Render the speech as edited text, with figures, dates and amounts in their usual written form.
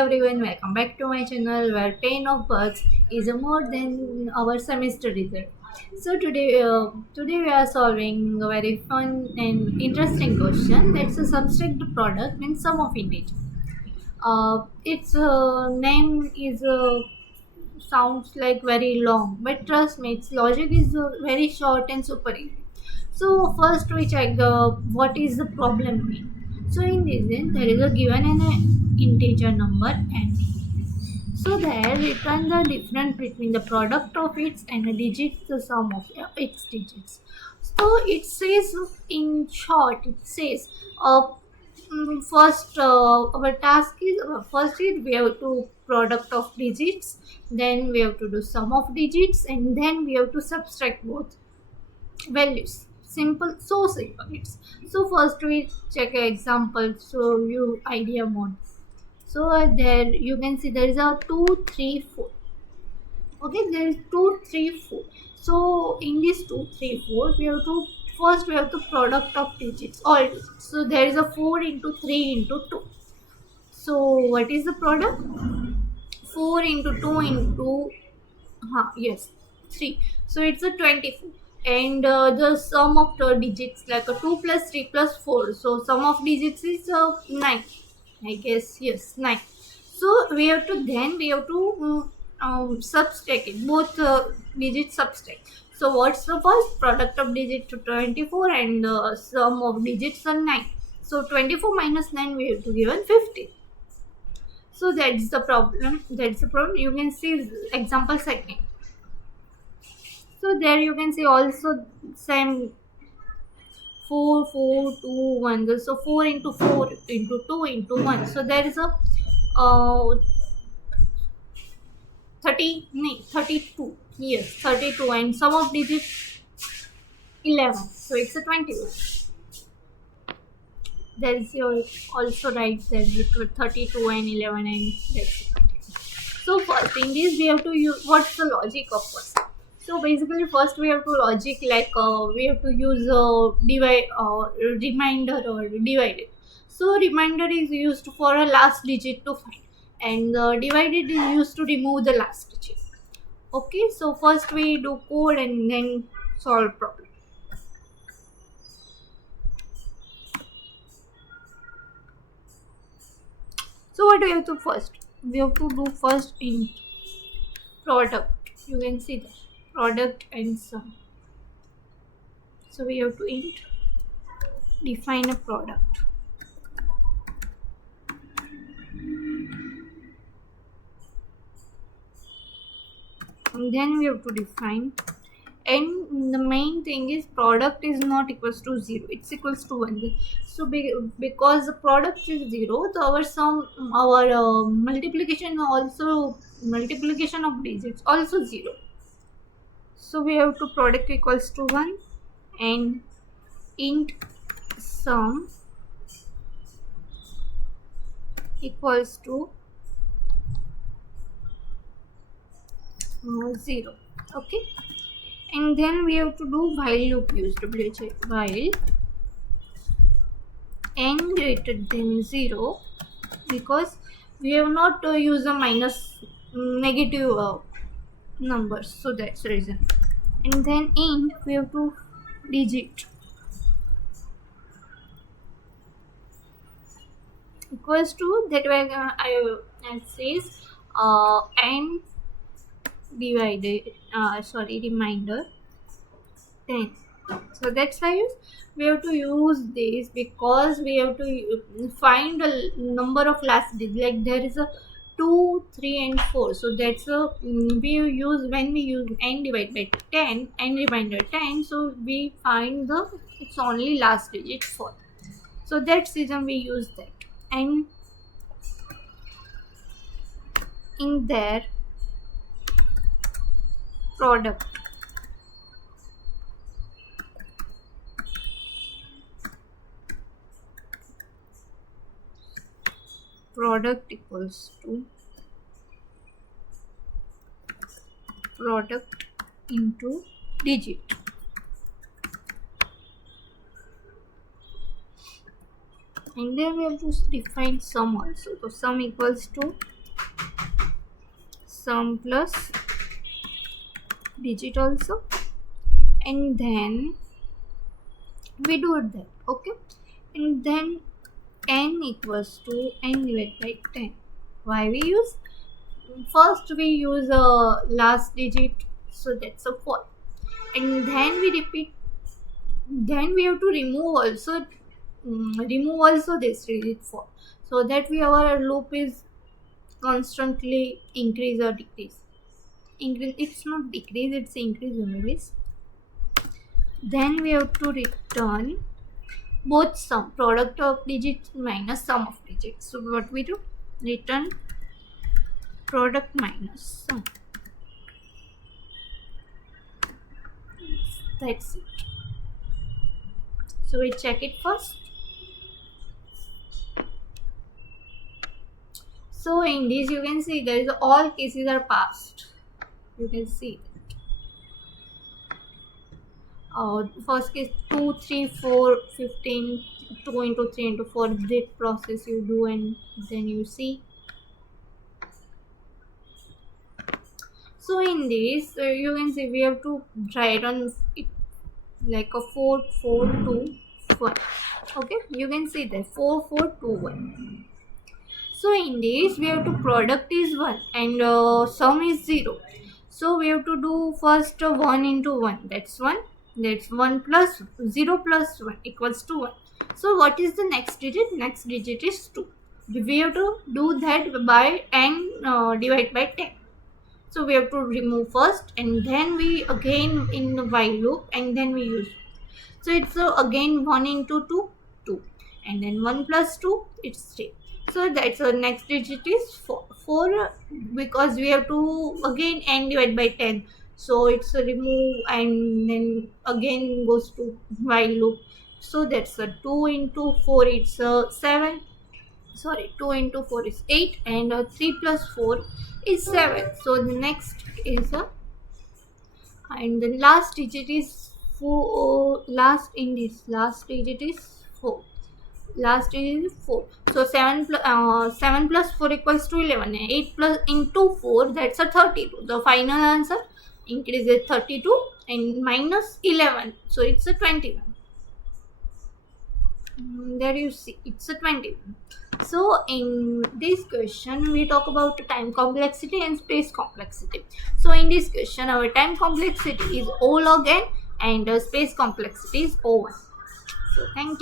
Everyone, welcome back to my channel where pain of birds is more than our semester result. So today we are solving a very fun and interesting question. That's a subtract product in sum of integer. Its name is sounds like very long, but trust me, its logic is very short and super easy. So first we check what is the problem mean. So in this then there is a given an integer number n. So there return the difference between the product of its and the digits, the sum of its digits. So it says in short, it says uh, first our task is first is we have to product of digits, then we have to do sum of digits, and then we have to subtract both values. Simple, so simple it's. So first we check an example, so you idea mode. So there you can see there is a 2 3 4. Okay, there is 2 3 4. So in this 2 3 4 we have to first we have to product of digits, all digits. So there is a 4 into 3 into 2. So what is the product? 4 into 2 into yes, 3. So it's a 24. And the sum of the digits like a 2 plus 3 plus 4. So sum of digits is 9. I guess yes, 9. So we have to subtract it. Both digits subtract. So what's the first product of digit to 24 and sum of digits are 9. So 24 minus 9 we have to given 50. So that's the problem. That's the problem. You can see example second. So there you can see also same 4 4 2 1. So 4 into 4 into 2 into 1. So there is a 30 no, 32. Yes, 32 and sum of digits 11. So it's a 21. There is your also right there between 32 and 11 and that's it. So first in this we have to use what's the logic of first. So basically first we have to logic like we have to use divide reminder or divided. So reminder is used for a last digit to find, and divided is used to remove the last digit. Okay, so first we do code and then solve problem. So what do we have to first? We have to do first in product. You can see that product and sum. So we have to int define a product. And then we have to define, and the main thing is product is not equals to 0, it's equals to 1. So because the product is 0, so our sum, our multiplication of digits also 0. So we have to product equals to 1 and int sum equals to 0. Okay, and then we have to do while loop used while n greater than 0, because we have not used a minus negative numbers, so that's the reason. And then int we have to digit equals to that way it says n divided reminder 10. So that's why we have to use this, because we have to find a number of last digits, like there is a 2 3 and 4. So that's a we use when we use n divided by 10 and reminder 10, so we find the it's only last digit 4. So that's reason we use that. And in their product product equals to product into digit. And then we have to define sum also. So sum equals to sum plus digit also, and then we do that. Okay, and then n equals to n divided by 10. Why we use? First we use a last digit, so that's a 4, and then we repeat. Then we have to remove also this digit 4, so that our loop is constantly increase or decrease. Increase, it's not decrease, it's increase always. Then we have to return both sum, product of digits minus sum of digits. So what we do? Return product minus sum. That's it. So we check it first. So in this you can see there is all cases are passed. You can see first case 2, 3, 4, 15, 2 into 3 into 4, that process you do, and then you see. So in this you can see we have to write on it like a 4, 4, 2, 1. Okay, you can see that 4, 4, 2, 1. So in this we have to product is 1 and sum is 0. So we have to do first 1 into 1. That's 1. That's 1 plus 0 plus 1 equals to 1. So what is the next digit? Next digit is 2. We have to do that by n divided by 10. So we have to remove first, and then we again in the while loop, and then we use. So it's again 1 into 2, 2, and then 1 plus 2, it's 3. So that's the next digit is 4. 4 because we have to again n divided by 10. So it's a remove and then again goes to while loop. So that's a 2 into 4, it's a 7. Sorry, 2 into 4 is 8, and 3 plus 4 is 7. So the next is and the last digit is 4. Last digit is 4. Last digit is 4. So 7 plus 4 equals to 11. 8 plus into 4, that's a 32. The final answer increases 32 and minus 11. So it's a 21. There you see, it's a 21. So in this question we talk about time complexity and space complexity. So in this question our time complexity is O log n and space complexity is O1. So thank you.